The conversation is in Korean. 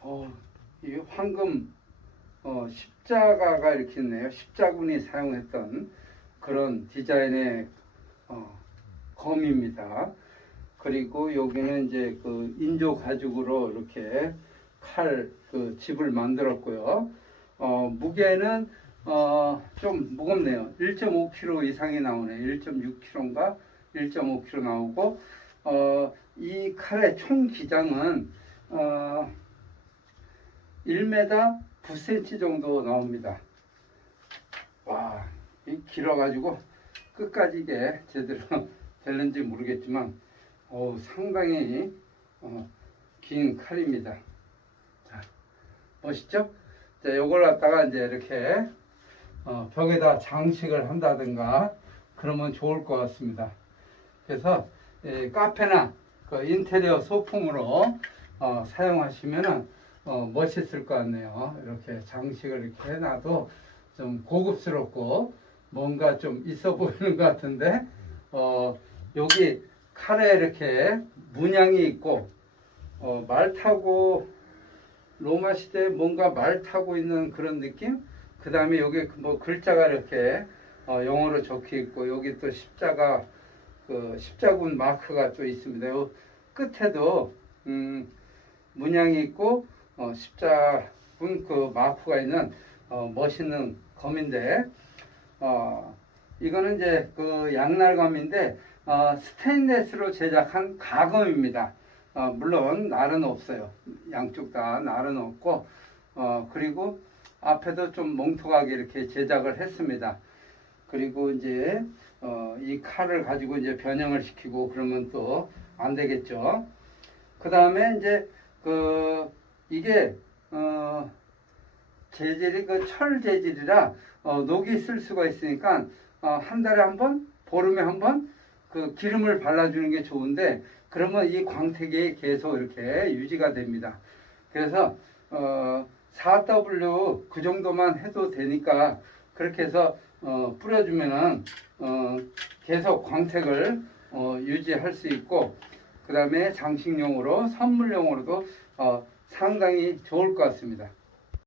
어, 이 황금 어, 십자가가 이렇게 있네요. 십자군이 사용했던 그런 디자인의 어, 검입니다. 그리고 여기는 이제 그 인조 가죽으로 이렇게 칼 그 집을 만들었고요. 어, 무게는 어, 좀 무겁네요. 1.5kg 이상이 나오네. 1.6kg인가 1.5kg 나오고 어, 이 칼의 총 기장은 어, 1m 9cm 정도 나옵니다. 와, 이 길어가지고 끝까지 이게 제대로 될는지 모르겠지만 어, 상당히 어, 긴 칼입니다. 자, 멋있죠? 자, 요걸 갖다가 이제 이렇게 어, 벽에다 장식을 한다든가 그러면 좋을 것 같습니다. 그래서 예, 카페나 그 인테리어 소품으로 어, 사용하시면은 어, 멋있을 것 같네요. 이렇게 장식을 이렇게 해놔도 좀 고급스럽고 뭔가 좀 있어 보이는 것 같은데 어, 여기 칼에 이렇게 문양이 있고 어, 말 타고 로마 시대에 뭔가 말 타고 있는 그런 느낌? 그 다음에 여기 뭐 글자가 이렇게 어, 영어로 적혀 있고 여기 또 십자가 그 십자군 마크가 또 있습니다. 요 끝에도 음, 문양이 있고 어, 십자군 그 마크가 있는 어, 멋있는 검인데 어, 이거는 이제 그 양날검인데 어, 스테인레스로 제작한 가검입니다. 어, 물론 날은 없어요. 양쪽 다 날은 없고 어, 그리고 앞에도 좀 몽통하게 이렇게 제작을 했습니다. 그리고 이제 어, 이 칼을 가지고 이제 변형을 시키고 그러면 또 안 되겠죠. 그 다음에 이제 그 이게 어, 재질이 그 철 재질이라 어, 녹이 쓸 수가 있으니까 어, 한 달에 한 번, 보름에 한 번 그 기름을 발라주는 게 좋은데 그러면 이 광택이 계속 이렇게 유지가 됩니다. 그래서 어, 4W 그 정도만 해도 되니까 그렇게 해서 어, 뿌려주면은 어, 계속 광택을 어, 유지할 수 있고 그 다음에 장식용으로 선물용으로도 어, 상당히 좋을 것 같습니다.